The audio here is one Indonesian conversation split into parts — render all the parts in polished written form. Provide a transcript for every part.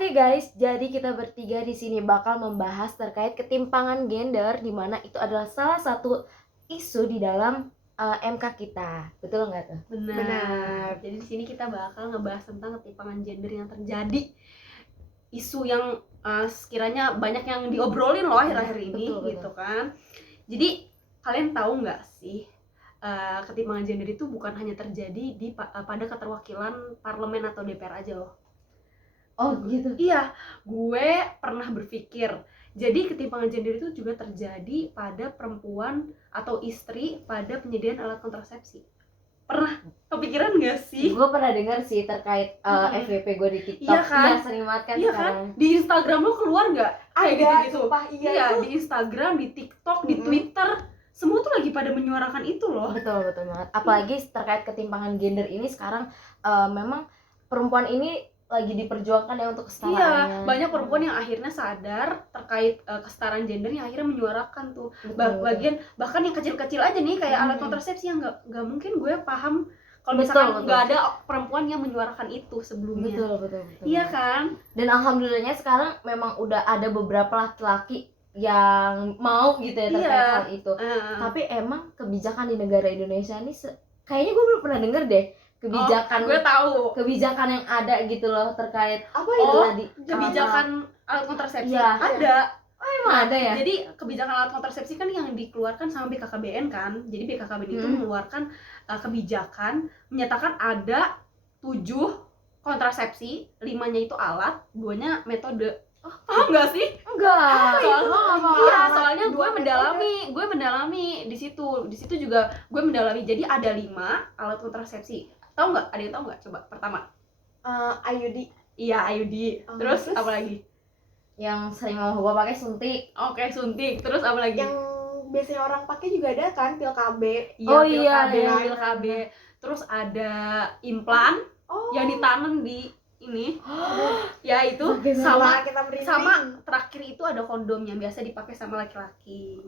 Oke guys, jadi kita bertiga di sini bakal membahas terkait ketimpangan gender, di mana itu adalah salah satu isu di dalam MK kita. Betul nggak tuh? Benar. Jadi di sini kita bakal ngebahas tentang ketimpangan gender yang terjadi. Isu yang sekiranya banyak yang diobrolin loh akhir-akhir ini, betul. gitu kan. Jadi kalian tahu nggak sih, ketimpangan gender itu bukan hanya terjadi pada keterwakilan parlemen atau DPR aja loh. Oh gitu. Iya, gue pernah berpikir, jadi ketimpangan gender itu juga terjadi pada perempuan atau istri pada penyediaan alat kontrasepsi. Pernah kepikiran gak sih? Gue pernah dengar sih terkait FYP gue di TikTok. Iya kan? Iya, sering banget kan Iya sekarang. Kan? Di Instagram lo keluar gak? Kayak gitu-gitu. Sumpah, Iya, di Instagram, di TikTok, di Twitter, semua tuh lagi pada menyuarakan itu loh. Betul banget. Apalagi terkait ketimpangan gender ini sekarang memang perempuan ini lagi diperjuangkan ya untuk kesetaraannya. Iya, banyak perempuan yang akhirnya sadar terkait kesetaraan gender yang akhirnya menyuarakan tuh. Bagian bahkan yang kecil-kecil aja nih kayak alat kontrasepsi yang nggak mungkin gue paham kalau misalkan nggak ada perempuan yang menyuarakan itu sebelumnya. Betul. Iya kan? Dan alhamdulillahnya sekarang memang udah ada beberapa laki-laki yang mau gitu ya terkait hal itu. Tapi emang kebijakan di negara Indonesia ini kayaknya gue belum pernah denger deh kebijakan. Gue tahu. Kebijakan yang ada gitu loh terkait apa itu? Kebijakan alat kontrasepsi. Ya. Ada. Oh emang ada ya? Jadi kebijakan alat kontrasepsi kan yang dikeluarkan sama BKKBN kan. Jadi BKKBN itu mengeluarkan kebijakan menyatakan ada 7 kontrasepsi, 5-nya itu alat, 2-nya metode. Enggak sih? Enggak. Soalnya gue mendalami di situ. Di situ juga gue mendalami. Jadi ada 5 alat kontrasepsi. Tahu nggak? Ada yang tahu nggak? Coba pertama. IUD. Iya, IUD. Terus apa lagi? Yang sering mau gue pakai suntik. Oke, suntik. Terus apa lagi? Yang biasanya orang pakai juga ada kan, pil KB. Iya, pil KB. Terus ada implan yang ditanam di ini. Ya itu sama terakhir itu ada kondom yang biasa dipakai sama laki-laki.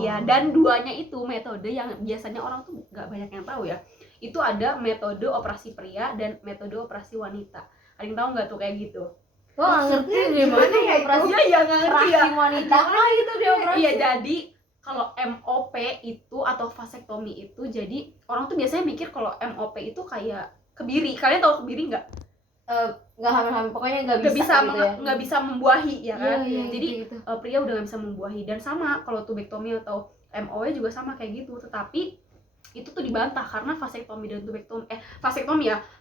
Iya, dan 2-nya itu metode yang biasanya orang tuh nggak banyak yang tahu ya. Itu ada metode operasi pria dan metode operasi wanita. Ada yang tahu nggak tuh kayak gitu? Gue nggak ngerti gimana ya operasi. Iya nggak ngerti ya. Wanita. Itu dia operasi. Iya, jadi kalau MOP itu atau vasektomi itu, jadi orang tuh biasanya mikir kalau MOP itu kayak kebiri. Kalian tahu kebiri nggak? Nggak hamil-hamil, pokoknya nggak bisa membuahi ya kan. Iya, jadi gitu. Pria udah nggak bisa membuahi. Dan sama kalau tubektomi atau MOE juga sama kayak gitu. Tetapi itu tuh dibantah karena vasektomi dan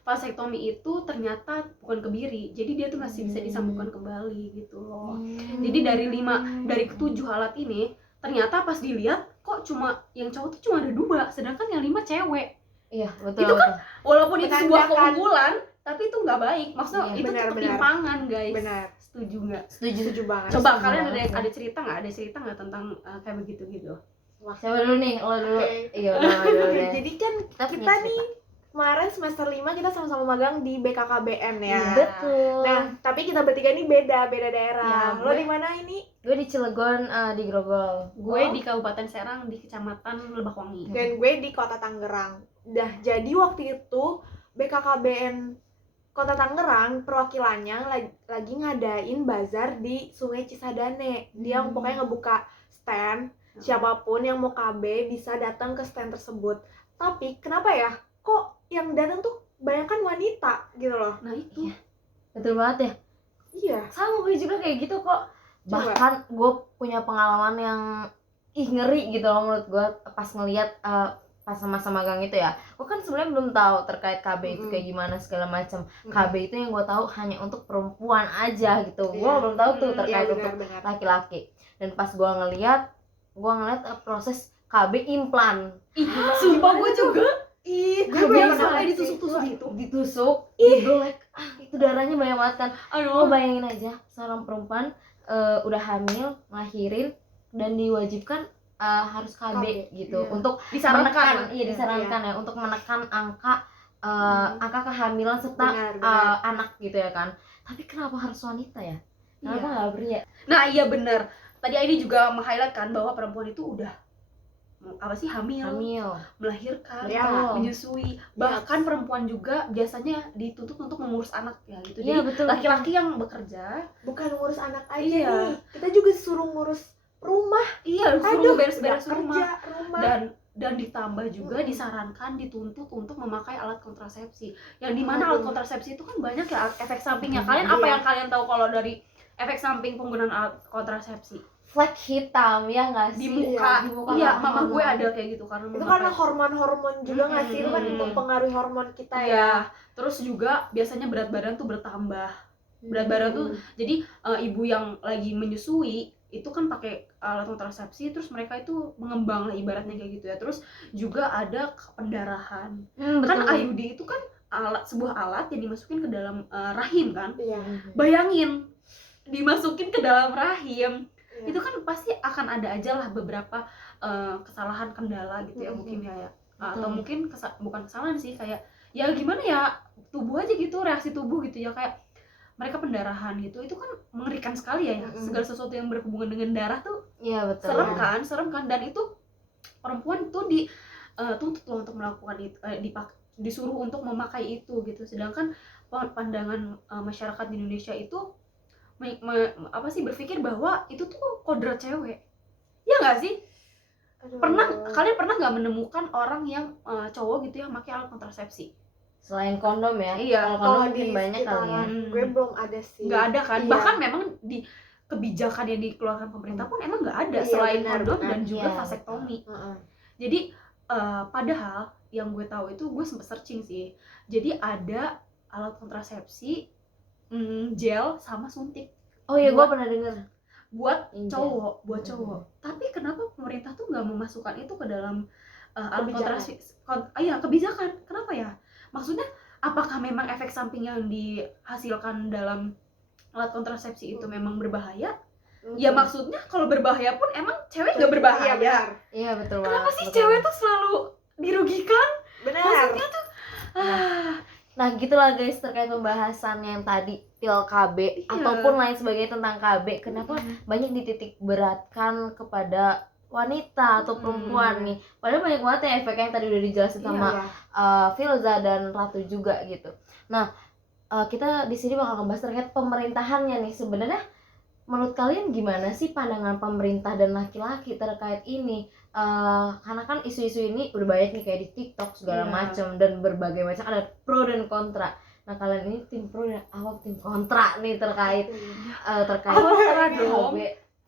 vasektomi itu ternyata bukan kebiri, jadi dia tuh masih bisa disambungkan kembali gitu loh. Jadi dari 7 alat ini ternyata pas dilihat kok cuma yang cowok tuh cuma ada 2, sedangkan yang 5 cewek. Iya betul. Itu kan walaupun itu sebuah keunggulan, tapi itu nggak baik. Maksudnya itu ketimpangan guys. Benar. Setuju nggak? Setuju banget. Coba kalian ada cerita nggak tentang kayak begitu gitu? Siapa dulu nih? Lo dulu. Iya dulu. Jadi kan kita nih kemarin semester 5 kita sama-sama magang di BKKBN ya. Betul. Nah, tapi kita bertiga nih beda daerah. Ya, lo di mana ini? Gue di Cilegon, di Grogol. Gue di Kabupaten Serang di Kecamatan Lebakwangi. Dan gue di Kota Tangerang. Jadi waktu itu BKKBN Kota Tangerang perwakilannya lagi ngadain bazar di Sungai Cisadane. Dia pokoknya ngebuka stand. Siapapun yang mau KB bisa datang ke stand tersebut. Tapi kenapa ya? Kok yang datang tuh banyakan wanita gitu loh. Nah itu. Iya. Betul banget ya. Iya. Sama gue juga kayak gitu kok. Bahkan gue punya pengalaman yang ngeri gitu loh menurut gue pas ngelihat pas masa magang itu ya. Gue kan sebenarnya belum tahu terkait KB itu kayak gimana segala macam. KB itu yang gue tahu hanya untuk perempuan aja gitu. Gue belum tahu tuh terkait untuk laki-laki. Dan pas gue ngelihat proses KB implan. Sumpah gue juga. Gue sampai ditusuk-tusuk gitu. Ditusuk, dibelek. Itu darahnya banyak banget kan. Lo bayangin aja seorang perempuan udah hamil, ngelahirin dan diwajibkan harus KB gitu. Untuk disarankan ya untuk menekan angka kehamilan serta anak gitu ya kan. Tapi kenapa harus wanita ya? Kenapa nggak pria? Nah iya benar. Tadi Aini juga meng-highlight kan bahwa perempuan itu udah hamil, melahirkan, Ya. menyusui, bahkan perempuan juga biasanya dituntut untuk mengurus anak ya gitu. Jadi Iya, betul. laki-laki yang bekerja, Bukan ngurus anak aja Iya. nih, kita juga suruh ngurus rumah. suruh beres-beres nggak rumah. kerja, Dan ditambah juga disarankan dituntut untuk memakai alat kontrasepsi. Yang dimana Aduh. alat kontrasepsi itu kan banyak ya efek sampingnya. Kalian Iya. apa yang kalian tahu kalau dari efek samping penggunaan alat kontrasepsi? Flek hitam ya nggak Di sih? muka. Di muka Iya, nggak mama mau. gue ada kayak gitu karena itu memakai. karena hormon-hormon juga nggak sih, itu kan Mm-mm. mempengaruhi hormon kita ya. Iya, terus juga biasanya berat badan tuh bertambah. Berat badan tuh jadi ibu yang lagi menyusui itu kan pakai alat kontrasepsi, terus mereka itu mengembang lah ibaratnya kayak gitu ya. Terus juga ada pendarahan. Kan betul. IUD itu kan sebuah alat yang dimasukin ke dalam rahim kan. Iya. Bayangin dimasukin ke dalam rahim, Iya. itu kan pasti akan ada aja lah beberapa kesalahan kendala gitu ya mungkin ya. Atau Betul. mungkin bukan kesalahan sih, kayak ya gimana ya, tubuh aja gitu, reaksi tubuh gitu ya, kayak mereka pendarahan gitu, itu kan mengerikan sekali ya. Segala sesuatu yang berhubungan dengan darah tuh Iya, betul. serem kan, dan itu perempuan tuh dituntut loh untuk melakukan itu, disuruh untuk memakai itu gitu. Sedangkan pandangan masyarakat di Indonesia itu berpikir bahwa itu tuh kodrat cewek, ya nggak sih? Aduh. Kalian pernah nggak menemukan orang yang cowok gitu yang pakai alat kontrasepsi? Selain kondom ya. Iya, Kalau Kalau kondom mungkin di banyak kali ya. sekitaran gue belum ada sih. Nggak ada kan? Iya. Bahkan memang di kebijakan yang dikeluarkan pemerintah pun emang nggak ada Iya, selain benar, kondom benar. dan juga Iya, vasektomi. Heeh. Jadi padahal yang gue tahu itu, gue sempet searching sih. Jadi ada alat kontrasepsi, gel sama suntik Oh iya, gue Buat- pernah denger. buat Gel. cowok. Tapi kenapa pemerintah tuh nggak memasukkan itu ke dalam alat Kebijakan. kontrasepsi? Kebijakan. Kenapa ya? Maksudnya apakah memang efek samping yang dihasilkan dalam alat kontrasepsi itu memang berbahaya? Ya maksudnya kalau berbahaya pun emang cewek nggak Iya, berbahaya. benar. Iya, betul banget. Kenapa sih betul cewek banget. tuh selalu dirugikan? Benar. Maksudnya tuh Nah, gitulah guys terkait pembahasan yang tadi pil KB Iya. ataupun lain sebagainya tentang KB. Kenapa banyak dititik beratkan kepada wanita atau perempuan nih? Padahal banyak banget ya efeknya yang tadi udah dijelasin sama Iya. Filza dan Ratu juga gitu. Nah, kita di sini bakal ngebahas terkait pemerintahannya nih. Sebenarnya menurut kalian gimana sih pandangan pemerintah dan laki-laki terkait ini? Karena kan isu-isu ini udah banyak nih kayak di TikTok segala Iya. macam dan berbagai macam, ada pro dan kontra. Nah, kalian ini tim pro dan tim kontra nih terkait kontra KB. dong.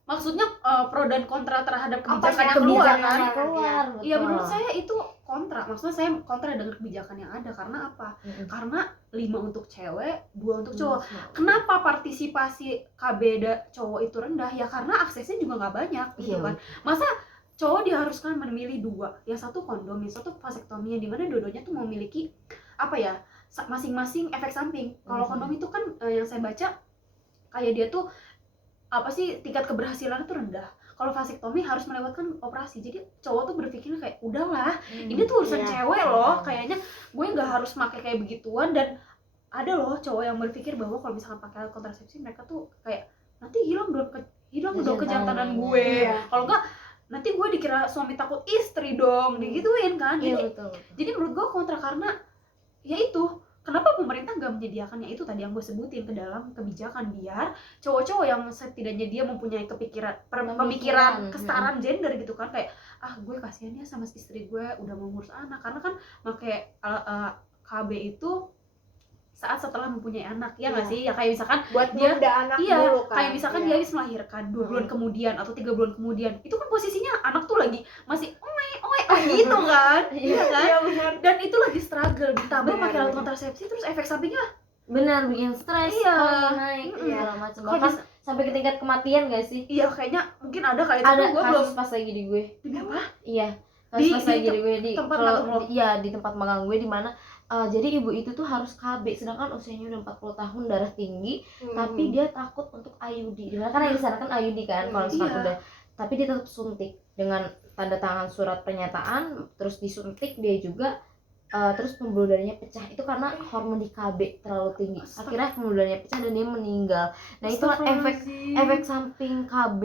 Maksudnya pro dan kontra terhadap Apa kebijakan yang yang keluar Kebijakan kan? yang keluar, Iya, betul. menurut saya itu kontra. Maksudnya saya kontra dengan kebijakan yang ada. Karena apa? Mm-mm. Karena 5 untuk cewek, 2 untuk cowok. Mm. Kenapa partisipasi KB cowok itu rendah? Ya karena aksesnya juga nggak banyak gitu Iya. kan. Masa cowok diharuskan memilih 2, yang satu kondom, yang satu vasektomi, yang dimana dua-duanya tuh memiliki apa ya, masing-masing efek samping. Kalau kondom itu kan yang saya baca kayak dia tuh apa sih, tingkat keberhasilan itu rendah. Kalau vasektomi harus melewatkan operasi. Jadi cowok tuh berpikir kayak udahlah, ini tuh urusan Iya. cewek loh, kayaknya gue nggak harus pakai kayak begituan. Dan ada loh cowok yang berpikir bahwa kalau misalkan pakai alat kontrasepsi mereka tuh kayak nanti hilang dong kejantanan gue. Iya. Kalau enggak nanti gue dikira suami takut istri dong, digituin kan. Iya, Jadi betul. jadi menurut gue kontra, karena ya itu, kenapa pemerintah nggak menyediakannya itu tadi yang gue sebutin ke dalam kebijakan, biar cowok-cowok yang setidaknya dia mempunyai pemikiran kesetaraan gender gitu kan, kayak gue kasihan ya sama istri gue udah mau ngurus anak, karena kan pakai KB itu saat setelah mempunyai anak, ya nggak Iya. sih? Ya kayak misalkan Buat dia- nunda anak iya, dulu kan. kayak misalkan Iya. dia habis melahirkan 2 bulan kemudian atau 3 bulan kemudian, itu kan posisinya anak tuh lagi masih gitu kan. Iya kan? Iya, benar. Dan itu lagi struggle, ditambah Benar, pakai alat benar. kontrasepsi, terus efek sampingnya Benar, bikin stres, Iya. hormon naik, Mm-mm. segala macam. Kok Bahkan bisa- sampai ke tingkat kematian gak sih? iya kayaknya mungkin ada kali itu, Ada gue belum kasus pas lagi di gue. demi apa? Iya, Di- pas di lagi di gue di tempat kalau magang lo? iya di tempat magang gue di mana jadi ibu itu tuh harus KB sedangkan usianya udah 40 tahun, darah tinggi, tapi dia takut untuk IUD. Dimana kan yang disarankan IUD kan kalau misalkan Iya. udah, tapi dia tetap suntik dengan tanda tangan surat pernyataan, terus disuntik dia juga. Terus pembuluh darahnya pecah itu karena hormon di KB terlalu tinggi. Akhirnya pembuluh darahnya pecah dan dia meninggal. Nah itu efek samping KB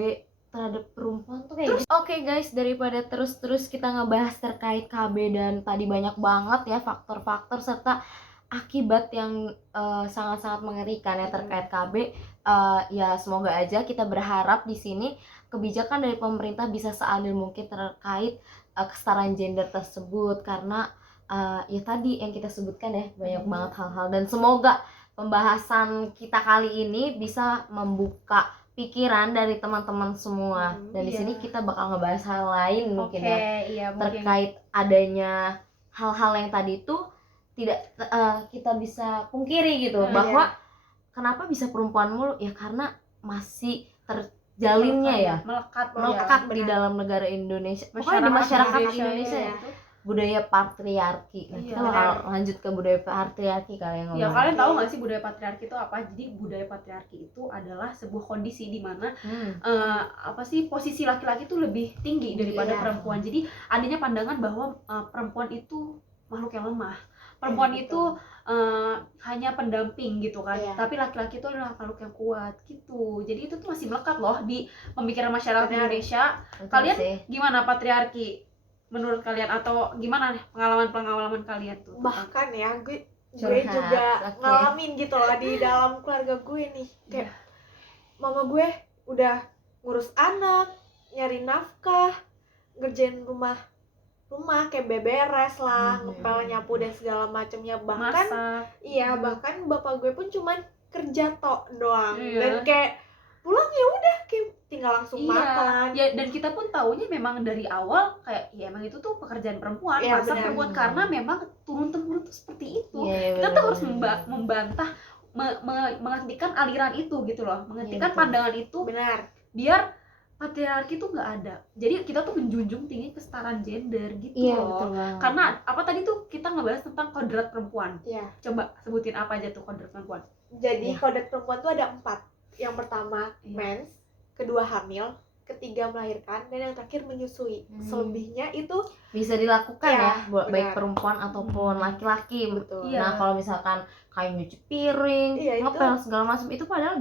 terhadap perempuan tuh kayak gitu. Oke guys, daripada terus-terus kita ngebahas terkait KB dan tadi banyak banget ya faktor-faktor serta akibat yang sangat-sangat mengerikan ya terkait KB. Ya semoga aja kita berharap di sini kebijakan dari pemerintah bisa seadil mungkin terkait kesetaraan gender tersebut, karena ya tadi yang kita sebutkan ya banyak banget hal-hal, dan semoga pembahasan kita kali ini bisa membuka pikiran dari teman-teman semua. Dan di sini kita bakal ngebahas hal lain mungkin ya terkait adanya hal-hal yang tadi itu tidak kita bisa pungkiri gitu, bahwa kenapa bisa perempuan mulu ya, karena masih terjalinnya melekat di dalam negara Indonesia, pokoknya di masyarakat Indonesia ya, budaya patriarki. Nah, kita bakal lanjut ke budaya patriarki kalian ngomong. Ya, kalian tahu nggak sih budaya patriarki itu apa? Jadi budaya patriarki itu adalah sebuah kondisi di mana posisi laki-laki itu lebih tinggi daripada perempuan. Jadi adanya pandangan bahwa perempuan itu makhluk yang lemah. Perempuan itu hanya pendamping gitu kan. Tapi laki-laki itu adalah makhluk yang kuat gitu. Jadi itu tuh masih melekat loh di pemikiran masyarakat Indonesia. Kalian gimana patriarki menurut kalian, atau gimana nih pengalaman kalian tuh? Bahkan ya gue juga ngalamin gitu loh di dalam keluarga gue nih, kayak mama gue udah ngurus anak, nyari nafkah, ngerjain rumah kayak beberes lah, ngepel, nyapu dan segala macamnya. Bahkan bahkan bapak gue pun cuman kerja tok doang. Dan kayak pulang ya udah kayak tinggal langsung makan. Ya, dan kita pun taunya memang dari awal kayak ya emang itu tuh pekerjaan perempuan, masa perempuan, karena memang turun temurun tuh seperti itu. Kita tuh harus membantah, menghentikan aliran itu gitu loh, menghentikan pandangan itu. Biar patriarki tuh nggak ada. Jadi kita tuh menjunjung tinggi kesetaraan gender gitu loh. Karena apa tadi tuh kita ngebahas tentang kodrat perempuan. Coba sebutin apa aja tuh kodrat perempuan. Jadi kodrat perempuan tuh ada 4. Yang pertama mens, kedua hamil, ketiga melahirkan, dan yang terakhir menyusui. Selebihnya itu bisa dilakukan ya baik perempuan ataupun laki-laki. Nah kalau misalkan kayak nyuci piring, ngepel segala macam, itu padahal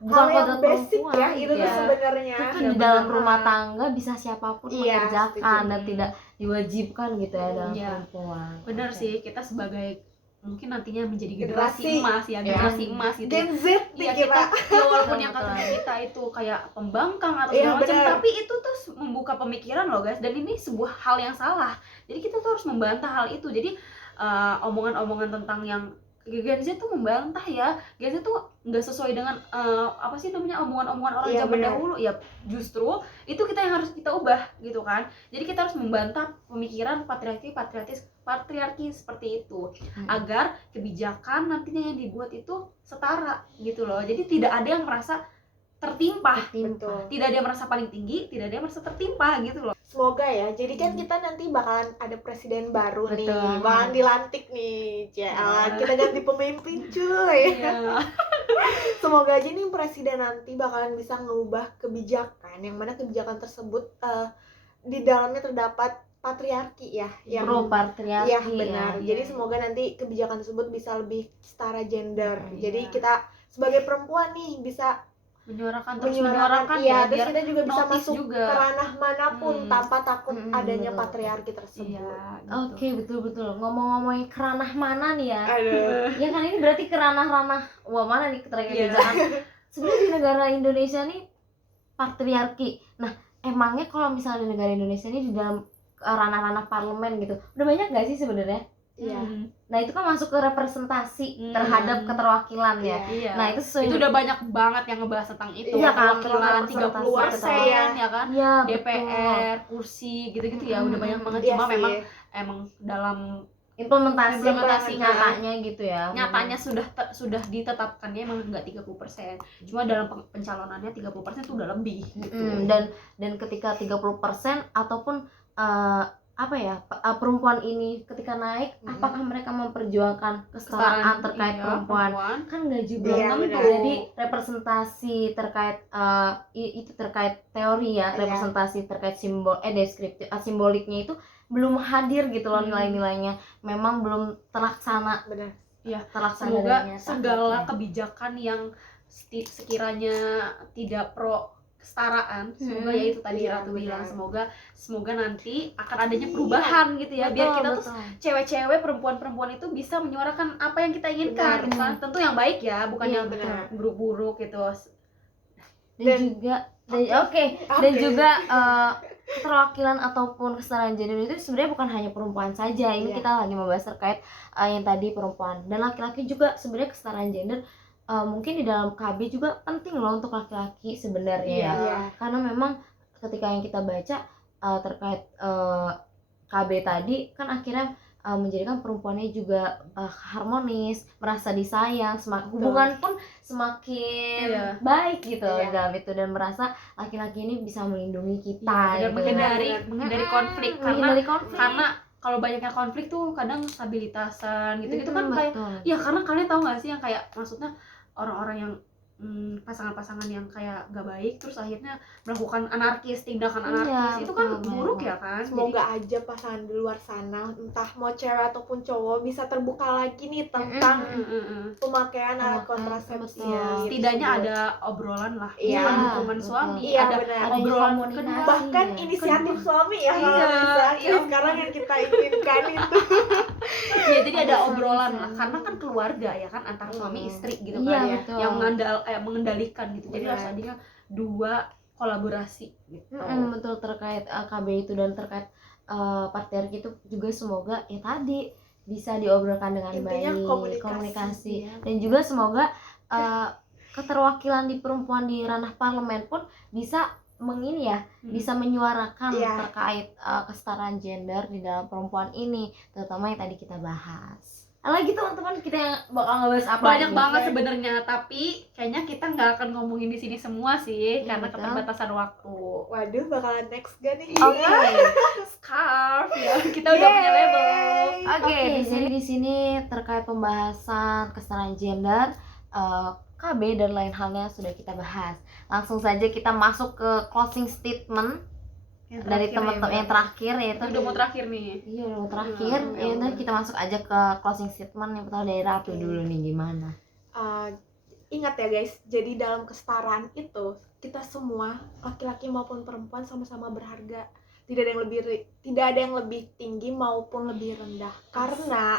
bukan kodrat perempuan ya, itu tuh sebenarnya itu di dalam rumah tangga bisa siapapun mengerjakan dan tidak diwajibkan gitu ya dalam perempuan. Benar sih, kita sebagai mungkin nantinya menjadi generasi emas ya, generasi emas gitu. Gen Z ya, kita walaupun yang kata kita itu kayak pembangkang atau segala macam, tapi itu tuh membuka pemikiran loh guys, dan ini sebuah hal yang salah. Jadi kita tuh harus membantah hal itu. Jadi omongan-omongan tentang yang Gen Z tuh membantah ya, Gen Z tuh nggak sesuai dengan omongan-omongan orang zaman dahulu ya. Justru itu kita yang harus kita ubah gitu kan. Jadi kita harus membantah pemikiran patriarki seperti itu, agar kebijakan nantinya yang dibuat itu setara gitu loh. Jadi tidak ada yang merasa tertimpa. Tidak ada yang merasa paling tinggi, tidak ada yang merasa tertimpa gitu loh. Semoga ya. Jadi kan kita nanti bakalan ada presiden baru nih, bakalan dilantik nih. Kita ganti pemimpin cuy. Semoga aja nih presiden nanti bakalan bisa ngubah kebijakan, yang mana kebijakan tersebut di dalamnya terdapat patriarki ya, yang pro patriarki ya benar. Jadi semoga nanti kebijakan tersebut bisa lebih setara gender. Jadi kita sebagai perempuan nih bisa menyuarakan ya, terus kita juga bisa masuk ke ranah manapun tanpa takut adanya patriarki tersebut. Oke, betul. Ngomong-ngomongin ke ranah mana nih ya? Ya kan ini berarti ke ranah-ranah mana nih terkait kebijakan. Sebenarnya di negara Indonesia nih patriarki. Nah, emangnya kalau misalnya di negara Indonesia ini di dalam ranah-ranah parlemen gitu, udah banyak nggak sih sebenarnya? Nah itu kan masuk ke representasi terhadap keterwakilan ya. Nah itu sesuai, itu udah banyak banget yang ngebahas tentang itu. Keterwakilan 30% ya kan. DPR, kursi gitu-gitu ya udah banyak banget. Cuma memang emang dalam implementasi nyatanya gitu ya. Nyatanya sudah ditetapkannya emang enggak 30%. Cuma dalam pencalonannya 30% itu udah lebih gitu. Dan ketika 30% ataupun perempuan ini ketika naik, apakah mereka memperjuangkan kesetaraan terkait perempuan? Kan nggak juga. Jadi representasi terkait itu terkait teori ya, representasi terkait simbol deskriptif simboliknya itu belum hadir gitu loh, nilai-nilainya memang belum terlaksana. Benar. Ya, semoga segala kebijakan yang sekiranya tidak pro kesetaraan, semoga ya itu tadi Iya, Ratu bilang, benar. semoga nanti akan adanya perubahan gitu ya, biar kita tuh cewek-cewek, perempuan-perempuan itu bisa menyuarakan apa yang kita inginkan. Benar. Tentu yang baik ya, bukan Iya, yang benar. buruk-buruk gitu. Dan juga dan juga keterwakilan ataupun kesetaraan gender itu sebenarnya bukan hanya perempuan saja. Ini Iya. kita lagi membahas terkait yang tadi perempuan dan laki-laki juga. Sebenarnya kesetaraan gender mungkin di dalam KB juga penting loh untuk laki-laki sebenarnya ya. Iya. Karena memang ketika yang kita baca terkait KB tadi kan akhirnya menjadikan perempuannya juga harmonis, merasa disayang, hubungan pun semakin Iya. baik gitu Iya. dalam itu, dan merasa laki-laki ini bisa melindungi kita Dan gitu. menghindari konflik, Menghindari konflik. karena kalau banyaknya konflik tuh kadang stabilitasan gitu kan kayak Betul. ya, karena kalian tahu nggak sih yang kayak maksudnya orang-orang yang pasangan-pasangan yang kayak gak baik terus akhirnya melakukan tindakan anarkis, itu kan betul, buruk betul. ya kan. Semoga aja pasangan di luar sana, entah mau cewek ataupun cowok, bisa terbuka lagi nih tentang pemakaian alat kontrasepsi. betul. Gitu. Setidaknya ada obrolan lah, Iya, bukan dukungan betul. suami, Iya, ada benar. obrolan Komunikasi. kedua. Bahkan Iya. inisiatif suami ya kalau Iya, bisa. iya. Sekarang yang kita inginkan itu. Ya, jadi ada Ada obrolan suami. lah, karena kan keluarga ya kan, antar suami istri gitu Iya, kan, betul. yang mengendalikan gitu. Jadi Benar. harus adanya dua kolaborasi gitu. Betul, terkait KB itu dan terkait patriarki itu juga semoga ya tadi bisa diobrolkan dengan Intinya baik, komunikasi, ya. dan juga semoga keterwakilan di perempuan di ranah parlemen pun bisa bisa menyuarakan Iya. terkait kesetaraan gender di dalam perempuan ini, terutama yang tadi kita bahas. Lagi teman-teman, kita yang bakal ngebahas apa Banyak nih? banget sebenarnya, tapi kayaknya kita nggak akan ngomongin di sini semua sih, Iya, karena betul. keterbatasan waktu. Waduh, bakalan next gak nih? Oke. Scarf ya, kita udah punya label. Oke, di sini terkait pembahasan kesetaraan gender, KB dan lain halnya sudah kita bahas. Langsung saja kita masuk ke closing statement Yang dari terakhir teman-teman ya, yang terakhir, yaitu udah mau terakhir nih. iya udah mau terakhir. Ya udah, kita masuk aja ke closing statement. Yang pertama dari Ratu dulu nih, gimana? Ingat ya guys, jadi dalam kesetaraan itu kita semua, laki-laki maupun perempuan, sama-sama berharga. Tidak ada yang lebih tinggi maupun lebih rendah. Karena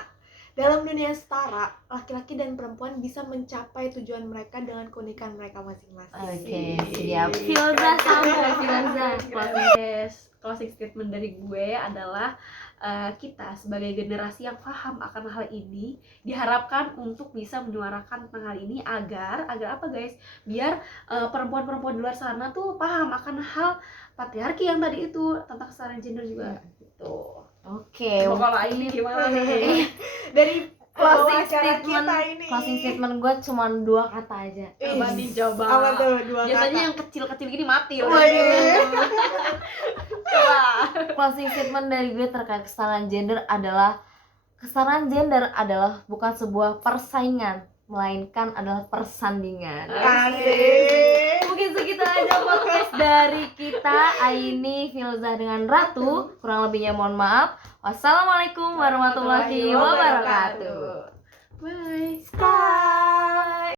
dalam dunia setara, laki-laki dan perempuan bisa mencapai tujuan mereka dengan keunikan mereka masing-masing. Oke, siap. Filza sama Filza. Closing statement dari gue adalah kita sebagai generasi yang paham akan hal ini diharapkan untuk bisa menyuarakan tentang hal ini agar apa guys, biar perempuan-perempuan di luar sana tuh paham akan hal patriarki yang tadi itu, tentang kesetaraan gender juga gitu. Oke. Kalau ini gimana nih? Dari Closing acara statement, kita ini. closing statement gue cuma 2 kata aja. Apa nih, coba? Apa tuh 2 Biasanya kata? yang kecil-kecil gini mati loh. Waduh. Coba. Closing statement dari gue terkait kesetaraan gender adalah bukan sebuah persaingan, melainkan adalah persandingan. Asik. Mungkin segitu aja podcast dari kita, Aini, Filza dengan Ratu. Kurang lebihnya mohon maaf. Wassalamualaikum warahmatullahi wabarakatuh. Bye. Stop.